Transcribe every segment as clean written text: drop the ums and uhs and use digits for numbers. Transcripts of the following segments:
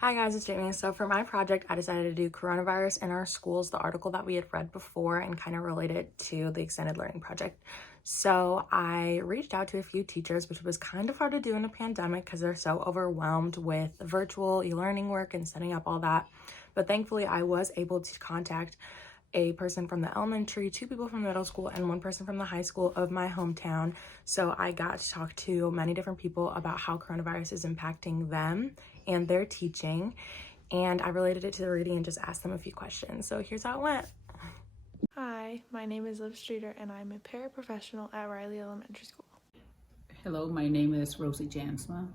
Hi guys, it's Jamie. So for my project, I decided to do coronavirus in our schools, the article that we had read before, and kind of relate it to the extended learning project. So I reached out to a few teachers, which was kind of hard to do in a pandemic because they're so overwhelmed with virtual e-learning work and setting up all that. But thankfully, I was able to contact a person from the elementary, 2 people from the middle school, and 1 person from the high school of my hometown. So I got to talk to many different people about how coronavirus is impacting them and their teaching. And I related it to the reading and just asked them a few questions. So here's how it went. Hi, my name is Liv Streeter and I'm a paraprofessional at Riley Elementary School. Hello, my name is Rosie Jansma.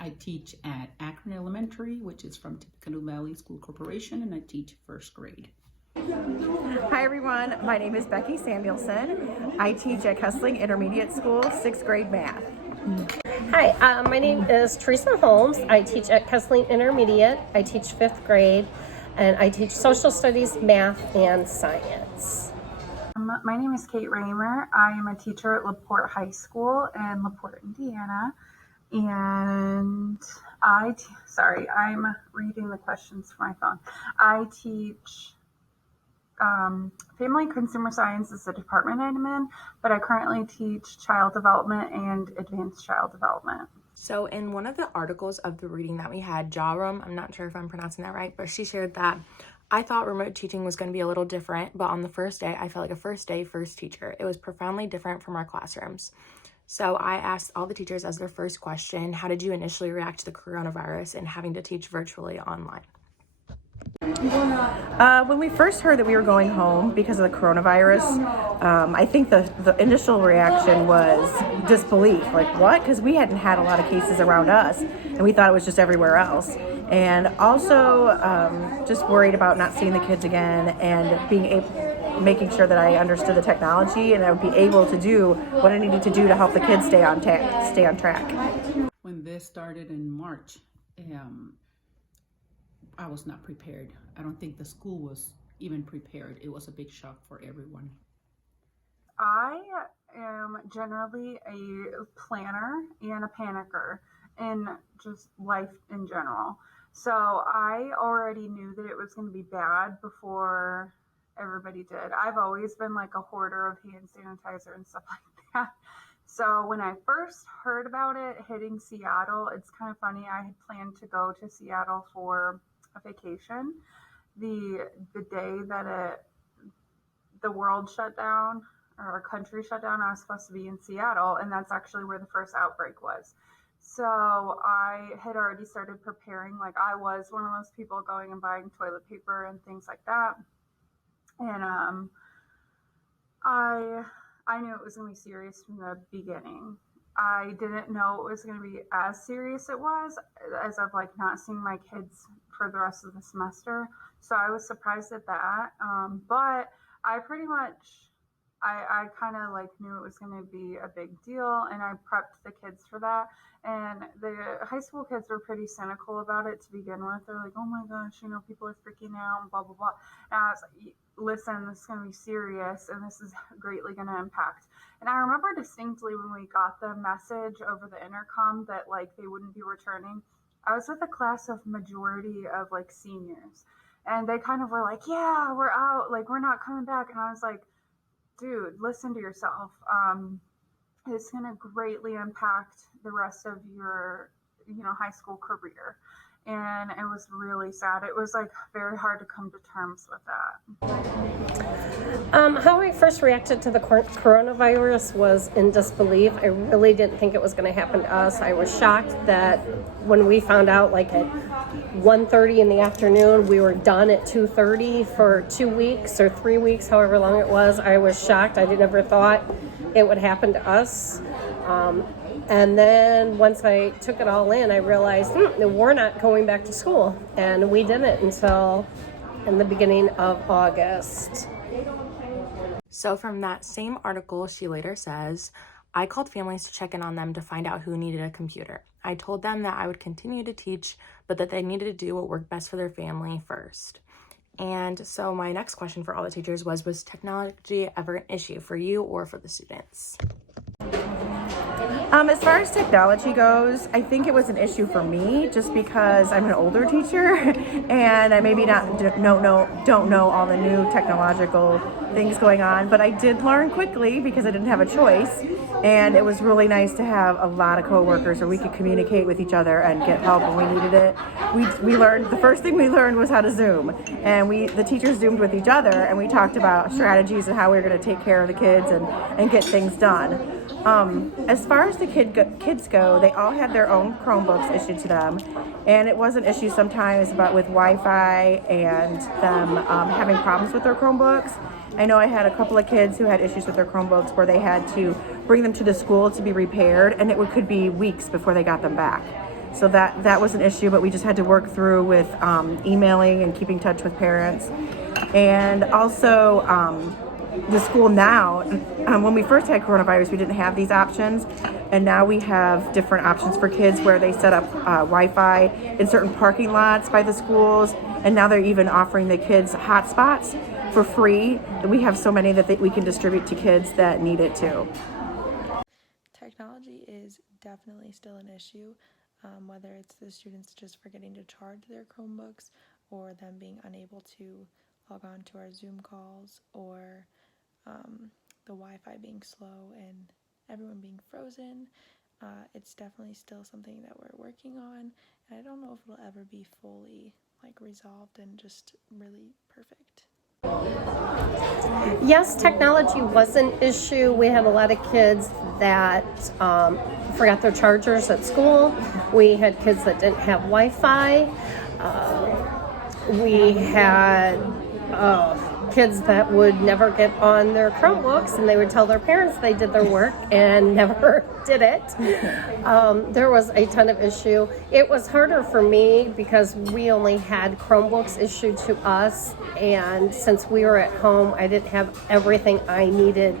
I teach at Akron Elementary, which is from Tippecanoe Valley School Corporation, and I teach first grade. Hi everyone, my name is Becky Samuelson. I teach at Kessling Intermediate School, 6th grade math. Hi, my name is Teresa Holmes. I teach at Kessling Intermediate. I teach 5th grade, and I teach social studies, math, and science. My name is Kate Raymer. I am a teacher at LaPorte High School in LaPorte, Indiana. And I'm reading the questions from my phone. I teach family consumer science is the department I'm in, but I currently teach child development and advanced child development. So in one of the articles of the reading that we had, Jarum, I'm not sure if I'm pronouncing that right, but she shared that I thought remote teaching was going to be a little different, but on the first day, I felt like a first day, first teacher. It was profoundly different from our classrooms. So I asked all the teachers as their first question, how did you initially react to the coronavirus and having to teach virtually online? When we first heard that we were going home because of the coronavirus, I think the initial reaction was disbelief. Like, what? Because we hadn't had a lot of cases around us, and we thought it was just everywhere else. And also just worried about not seeing the kids again and making sure that I understood the technology and I would be able to do what I needed to do to help the kids stay on track. When this started in March, I was not prepared. I don't think the school was even prepared. It was a big shock for everyone. I am generally a planner and a panicker in just life in general. So I already knew that it was going to be bad before everybody did. I've always been like a hoarder of hand sanitizer and stuff like that. So when I first heard about it hitting Seattle, it's kind of funny. I had planned to go to Seattle for a vacation. The day that the world shut down or our country shut down, I was supposed to be in Seattle, and that's actually where the first outbreak was. So I had already started preparing. Like, I was one of those people going and buying toilet paper and things like that. And I knew it was going to be serious from the beginning. I didn't know it was going to be as serious it was, as of like not seeing my kids for the rest of the semester. So I was surprised at that. But I pretty much, I kind of like knew it was going to be a big deal, and I prepped the kids for that. And the high school kids were pretty cynical about it to begin with. They're like, oh my gosh, people are freaking out and blah, blah, blah. And I was like, listen, this is going to be serious, and this is greatly going to impact. And I remember distinctly when we got the message over the intercom that like they wouldn't be returning. I was with a class of majority of like seniors, and they kind of were like, yeah, we're out, like we're not coming back. And I was like, dude, listen to yourself. It's going to greatly impact the rest of your, high school career. And it was really sad. It was like very hard to come to terms with that. How I first reacted to the coronavirus was in disbelief. I really didn't think it was going to happen to us. I was shocked that when we found out like at 1:30 in the afternoon, we were done at 2:30 for 2 weeks or 3 weeks, however long it was. I was shocked. I never thought it would happen to us. And then once I took it all in, I realized we're not going back to school. And we didn't until in the beginning of August. So from that same article, she later says, I called families to check in on them to find out who needed a computer. I told them that I would continue to teach, but that they needed to do what worked best for their family first. And so my next question for all the teachers was technology ever an issue for you or for the students? As far as technology goes, I think it was an issue for me just because I'm an older teacher and I maybe don't know all the new technological things going on, but I did learn quickly because I didn't have a choice, and it was really nice to have a lot of coworkers where we could communicate with each other and get help when we needed it. We learned, the first thing we learned was how to Zoom, and the teachers Zoomed with each other, and we talked about strategies and how we were going to take care of the kids and get things done. As far as the kids go, they all had their own Chromebooks issued to them, and it was an issue sometimes about with Wi-Fi and them having problems with their Chromebooks. I know I had a couple of kids who had issues with their Chromebooks where they had to bring them to the school to be repaired, and it could be weeks before they got them back. So that was an issue, but we just had to work through with emailing and keeping in touch with parents. And also, the school now, when we first had coronavirus, we didn't have these options, and now we have different options for kids where they set up Wi-Fi in certain parking lots by the schools, and now they're even offering the kids hotspots for free. We have so many that we can distribute to kids that need it too. Technology is definitely still an issue, whether it's the students just forgetting to charge their Chromebooks or them being unable to log on to our Zoom calls, or the Wi-Fi being slow and everyone being frozen. It's definitely still something that we're working on, and I don't know if it'll ever be fully resolved and just really perfect. Yes, technology was an issue. We had a lot of kids that forgot their chargers at school. We had kids that didn't have Wi-Fi. We had kids that would never get on their Chromebooks, and they would tell their parents they did their work and never did it. There was a ton of issue. It was harder for me because we only had Chromebooks issued to us, and since we were at home, I didn't have everything I needed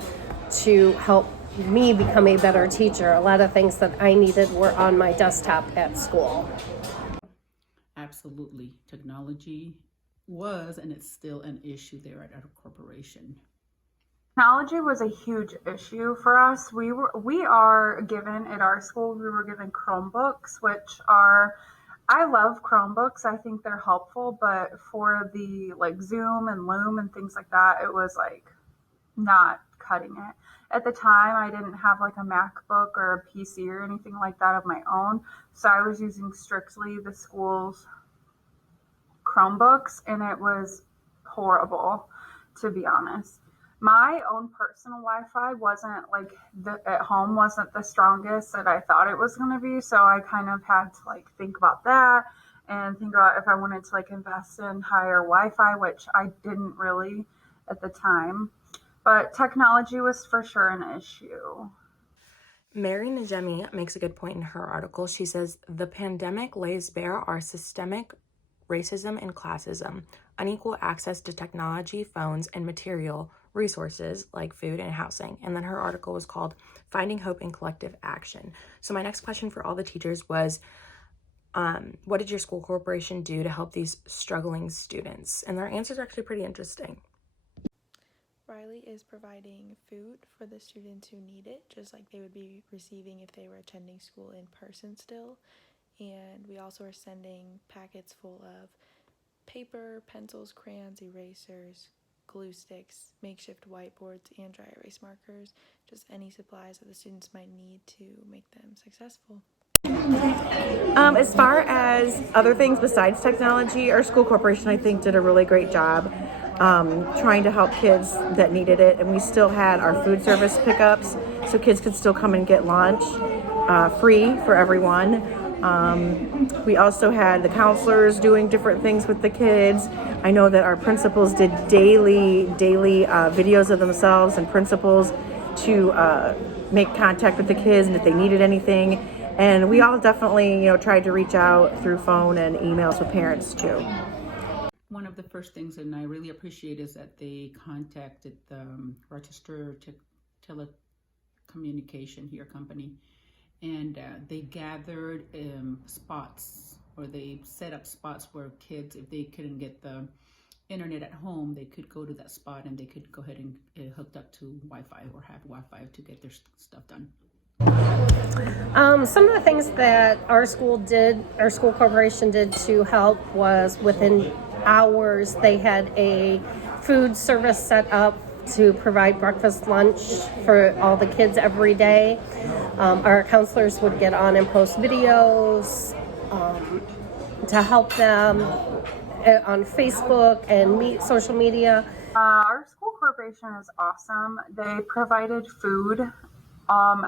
to help me become a better teacher. A lot of things that I needed were on my desktop at school. Absolutely. Technology was and it's still an issue there at our corporation. Technology was a huge issue for us. We are given at our school, we were given Chromebooks, which are, I love Chromebooks. I think they're helpful, but for the Zoom and Loom and things like that, it was not cutting it. At the time, I didn't have a MacBook or a PC or anything like that of my own, so I was using strictly the school's Chromebooks, and it was horrible, to be honest. My own personal Wi-Fi wasn't at home wasn't the strongest that I thought it was going to be, so I kind of had to think about that and think about if I wanted to invest in higher Wi-Fi, which I didn't really at the time. But technology was for sure an issue. Learning Jamie makes a good point in her article. She says, the pandemic lays bare our systemic racism and classism, unequal access to technology, phones, and material resources like food and housing. And then her article was called Finding Hope in Collective Action. So my next question for all the teachers was, what did your school corporation do to help these struggling students? And their answers are actually pretty interesting. Riley is providing food for the students who need it, just like they would be receiving if they were attending school in person still. And we also are sending packets full of paper, pencils, crayons, erasers, glue sticks, makeshift whiteboards, and dry erase markers, just any supplies that the students might need to make them successful. As far as other things besides technology, our school corporation, I think, did a really great job trying to help kids that needed it. And we still had our food service pickups, so kids could still come and get lunch free for everyone. We also had the counselors doing different things with the kids. I know that our principals did daily videos of themselves and principals to make contact with the kids and if they needed anything. And we all definitely, tried to reach out through phone and emails with parents too. One of the first things, and I really appreciate, is that they contacted the Rochester Telecommunication here company, and they gathered spots, or they set up spots where kids, if they couldn't get the internet at home, they could go to that spot and they could go ahead and hooked up to Wi-Fi or have Wi-Fi to get their stuff done. Some of the things that our school corporation did to help was within hours, they had a food service set up to provide breakfast, lunch for all the kids every day. Our counselors would get on and post videos to help them on Facebook and social media. Our school corporation is awesome. They provided food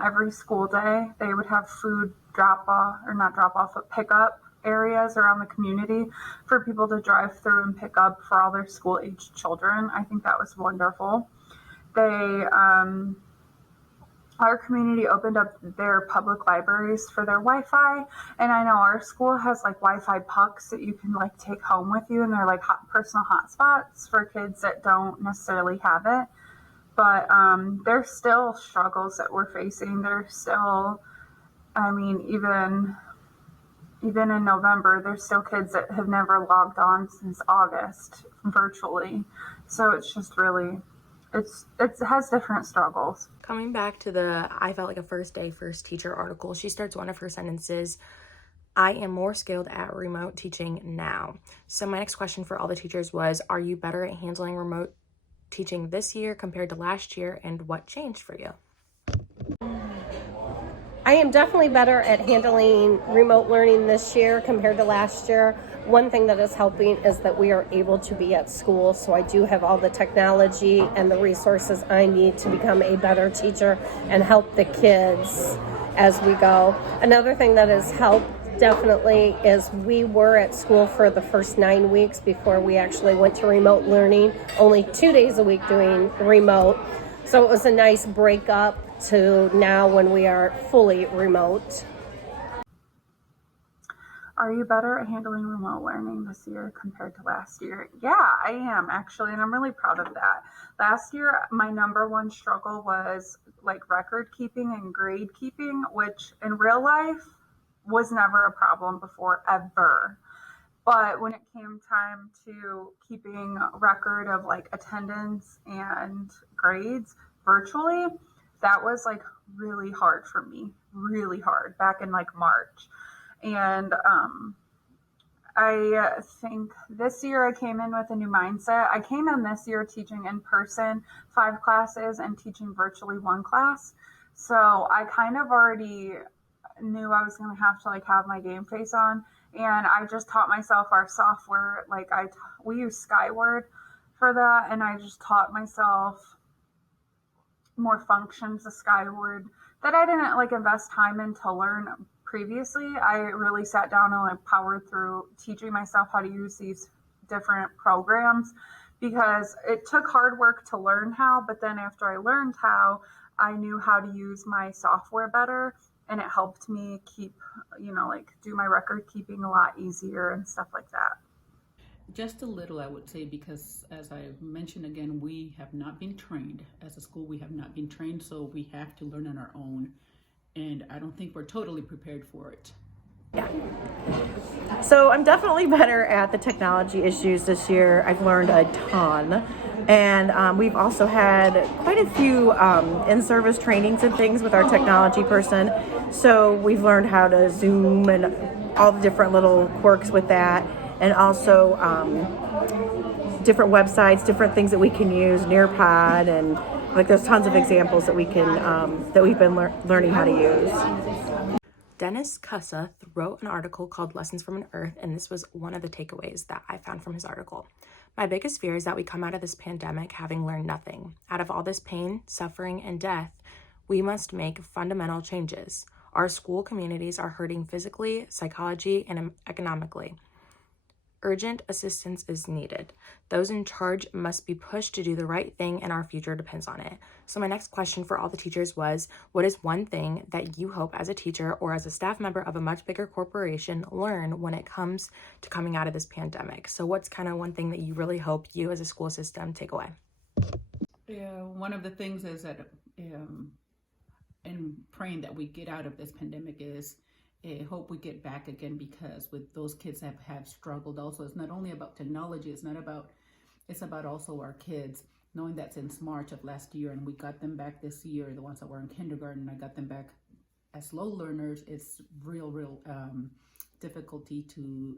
every school day. They would have food but pick up areas around the community for people to drive through and pick up for all their school aged children. I think that was wonderful. Our community opened up their public libraries for their Wi-Fi, and I know our school has like Wi-Fi pucks that you can like take home with you, and they're like personal hotspots for kids that don't necessarily have it. But there's still struggles that we're facing. There's still, I mean, even in November, there's still kids that have never logged on since August virtually. So it's just really, it has different struggles. Coming back to the I felt like a first day, first teacher article, she starts one of her sentences, I am more skilled at remote teaching now. So my next question for all the teachers was, are you better at handling remote teaching this year compared to last year, and what changed for you? I am definitely better at handling remote learning this year compared to last year. One thing that is helping is that we are able to be at school, so I do have all the technology and the resources I need to become a better teacher and help the kids as we go. Another thing that has helped definitely is we were at school for the first 9 weeks before we actually went to remote learning, only 2 days a week doing remote. So it was a nice break up to now when we are fully remote. Are you better at handling remote learning this year compared to last year? Yeah, I am actually, and I'm really proud of that. Last year, my number one struggle was like record keeping and grade keeping, which in real life was never a problem before, ever. But when it came time to keeping record of like attendance and grades virtually, that was like really hard for me, really hard back in like March. And I think this year I came in with a new mindset. I came in this year teaching in person 5 classes and teaching virtually 1 class. So I kind of already knew I was going to have to like have my game face on. And I just taught myself our software. Like we use Skyward for that. And I just taught myself more functions of Skyward that I didn't like invest time in to learn previously. I really sat down and like powered through teaching myself how to use these different programs because it took hard work to learn how, but then after I learned how, I knew how to use my software better, and it helped me keep, like do my record keeping a lot easier and stuff like that. Just a little, I would say, because as I mentioned again, we have not been trained. As a school, we have not been trained, so we have to learn on our own. And I don't think we're totally prepared for it. Yeah. So I'm definitely better at the technology issues this year. I've learned a ton. And we've also had quite a few in-service trainings and things with our technology person. So we've learned how to Zoom and all the different little quirks with that. And also different websites, different things that we can use, Nearpod, and like there's tons of examples that we can that we've been learning how to use. Dennis Cussa wrote an article called Lessons from an Earth, and this was one of the takeaways that I found from his article. My biggest fear is that we come out of this pandemic having learned nothing. Out of all this pain, suffering, and death, we must make fundamental changes. Our school communities are hurting physically, psychologically, and economically. Urgent assistance is needed. Those in charge must be pushed to do the right thing, and our future depends on it. So my next question for all the teachers was, what is one thing that you hope as a teacher or as a staff member of a much bigger corporation learn when it comes to coming out of this pandemic? So what's kind of one thing that you really hope you as a school system take away? Yeah, one of the things is that in praying that we get out of this pandemic is I hope we get back again, because with those kids that have struggled also, it's not only about technology, it's about also our kids, knowing that since March of last year, and we got them back this year, the ones that were in kindergarten, I got them back as low learners, it's real difficulty to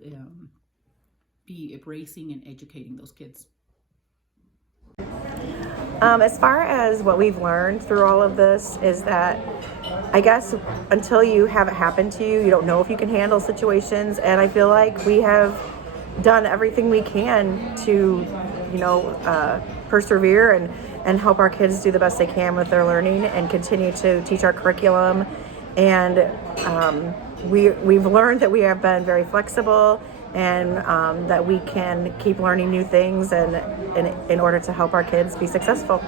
be embracing and educating those kids. As far as what we've learned through all of this is that I guess until you have it happen to you, you don't know if you can handle situations. And I feel like we have done everything we can to, persevere and help our kids do the best they can with their learning and continue to teach our curriculum. And we've learned that we have been very flexible and that we can keep learning new things and in order to help our kids be successful.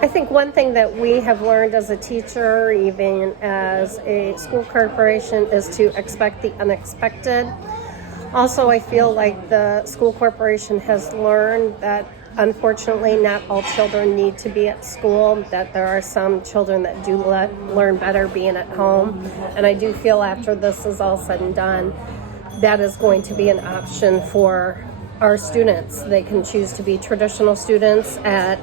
I think one thing that we have learned as a teacher, even as a school corporation, is to expect the unexpected. Also, I feel like the school corporation has learned that unfortunately not all children need to be at school, that there are some children that do learn better being at home. And I do feel after this is all said and done, that is going to be an option for our students. They can choose to be traditional students at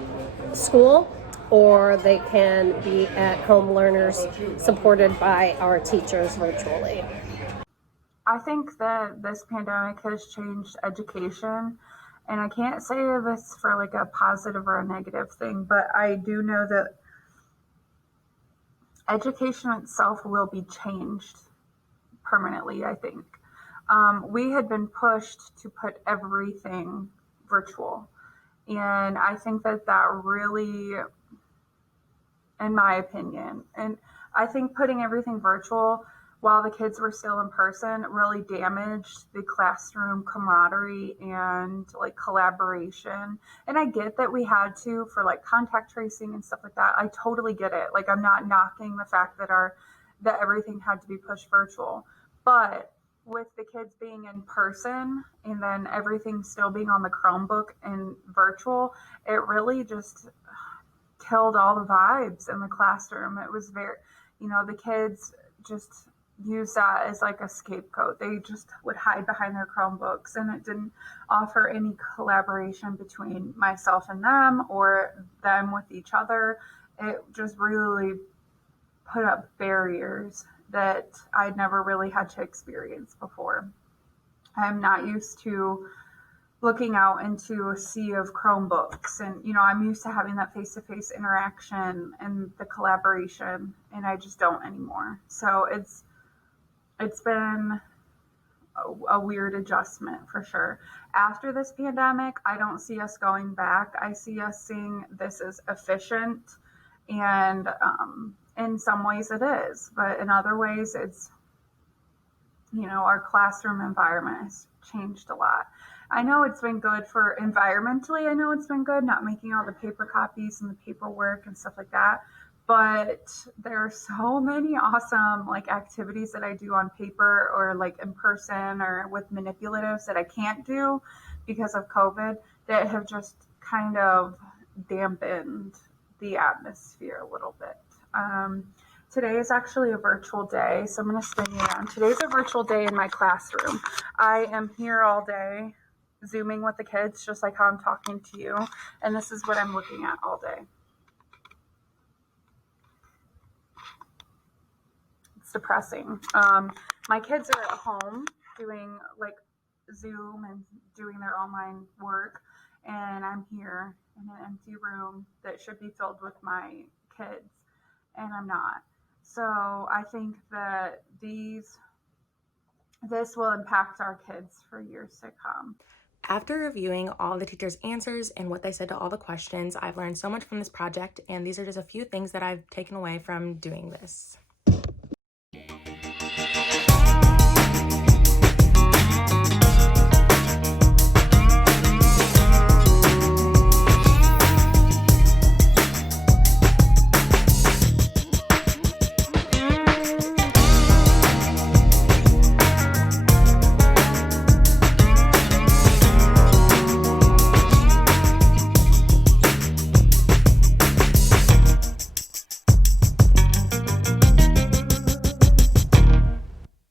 school, or they can be at home learners supported by our teachers virtually. I think that this pandemic has changed education, and I can't say this for like a positive or a negative thing, but I do know that education itself will be changed permanently, I think. We had been pushed to put everything virtual, and I think that really, in my opinion, and I think putting everything virtual while the kids were still in person really damaged the classroom camaraderie and like collaboration. And I get that we had to for like contact tracing and stuff like that. I totally get it. Like, I'm not knocking the fact that that everything had to be pushed virtual, but with the kids being in person and then everything still being on the Chromebook and virtual, it really just killed all the vibes in the classroom. It was very, the kids just used that as like a scapegoat. They just would hide behind their Chromebooks, and it didn't offer any collaboration between myself and them or them with each other. It just really put up barriers that I'd never really had to experience before. I'm not used to looking out into a sea of Chromebooks, and I'm used to having that face-to-face interaction and the collaboration, and I just don't anymore. So it's been a weird adjustment for sure. After this pandemic, I don't see us going back. I see us seeing this as efficient, and in some ways it is, but in other ways it's, our classroom environment has changed a lot. I know it's been good for environmentally. I know it's been good not making all the paper copies and the paperwork and stuff like that. But there are so many awesome like activities that I do on paper or like in person or with manipulatives that I can't do because of COVID that have just kind of dampened the atmosphere a little bit. Today is actually a virtual day, so I'm going to spin you around. Today's a virtual day in my classroom. I am here all day, Zooming with the kids, just like how I'm talking to you, and this is what I'm looking at all day. It's depressing. My kids are at home doing like Zoom and doing their online work, and I'm here in an empty room that should be filled with my kids, and I'm not. So I think that this will impact our kids for years to come. After reviewing all the teachers' answers and what they said to all the questions, I've learned so much from this project, and these are just a few things that I've taken away from doing this.